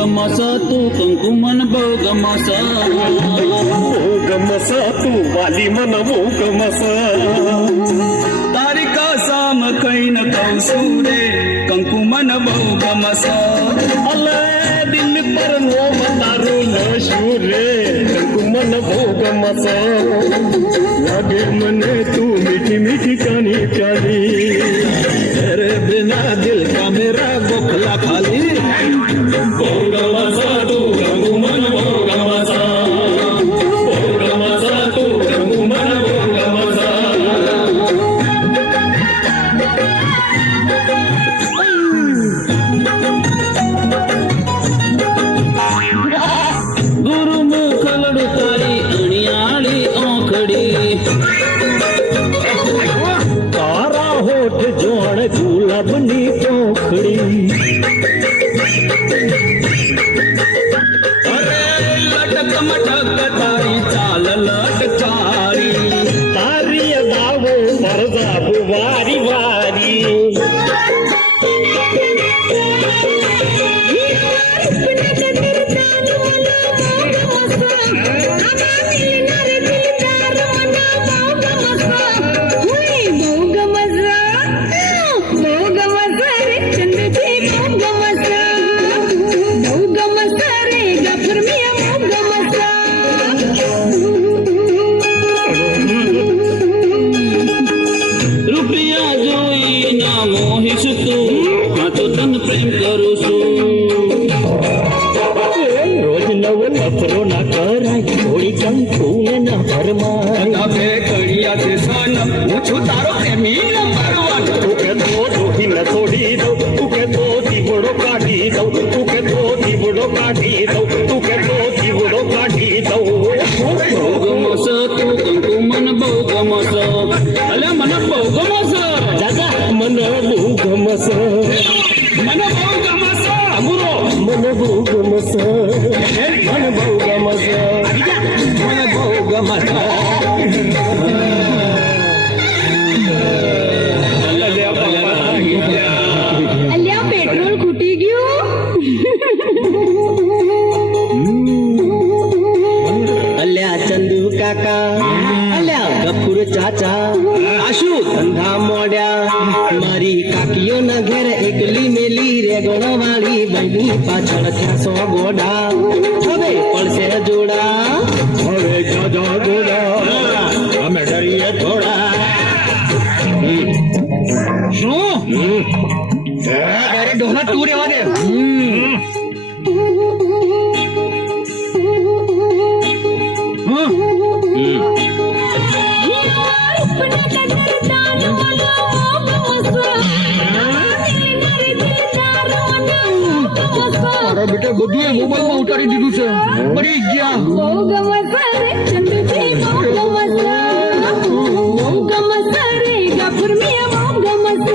ગમસ તું કંકુમન બહુ ગમસ ગમસ તું વાલી મન બહુ ગમસ તારી કસમ કહીને કહું છું રે કંકુમન બહુ ગમસ અલે દિલ પર નો તારું નશું રે કંકુમન બહુ ગમસ લાગે મને તું મીઠી મીઠી કાની પ્યાલી तेरे बिना दिल का मेरा गोखला खाली બહુ ગમસ તું કંકુમન બહુ ગમસ બહુ ગમસ તું કંકુમન બહુ ગમસ ગુરુમુખ લડુ તારી અણિયાળી ઓખડી તારા હોઠ જોણ ગુલાબની પોખડી અરે લટક મટક તારી ચાલ લટકારી તારી અદાવો મરદા વારી વારી રૂપિયા જોઈ ના મોહીશ તું હા તો તન પ્રેમ કરું છું રોજ નવો નફરો ના કરાય થોડી કંકુને ન ભરમાય બે કડિયા છે સનમ હું છું તારો પ્રેમી નંબર વન તું કે તો દોહી ન છોડી દઉં તું કે તો દીવડો કાઢી દઉં તું કે તો દીવડો કાઢી દઉં તું કે તો દીવડો કાઢી દઉં બહુ ગમસ તું કંકુમન બહુ ગમસ અલે મને બહુ ગમસ દાદા મને બહુ ગમસ મને બહુ ગમસ અમુરો મને બહુ ગમસ મને બહુ ગમસ મને બહુ ગમસ અલ્યા પેટ્રોલ ખૂટી ગયું અલ્યા ચંદુ કાકા અલ્યા ગફુર ચાચા આશુ ધંધા મોડ્યા મારી કાકીઓ ના ઘેર એકલી મેલી રેગણો વાળી બની પાછળ થયા સો ગોડા હવે પડશે જોડા હવે જાજા ગોડા અમે ડરીએ થોડા અરે ડોહા તું રેવા દે બેટા બધું મોબાઈલ માં ઉતારી દીધું છે મરી ગયા બહુ ગમસ રે ચંદુજી બહુ ગમસ બહુ ગમસ રે ગફુર મિયા બહુ ગમસ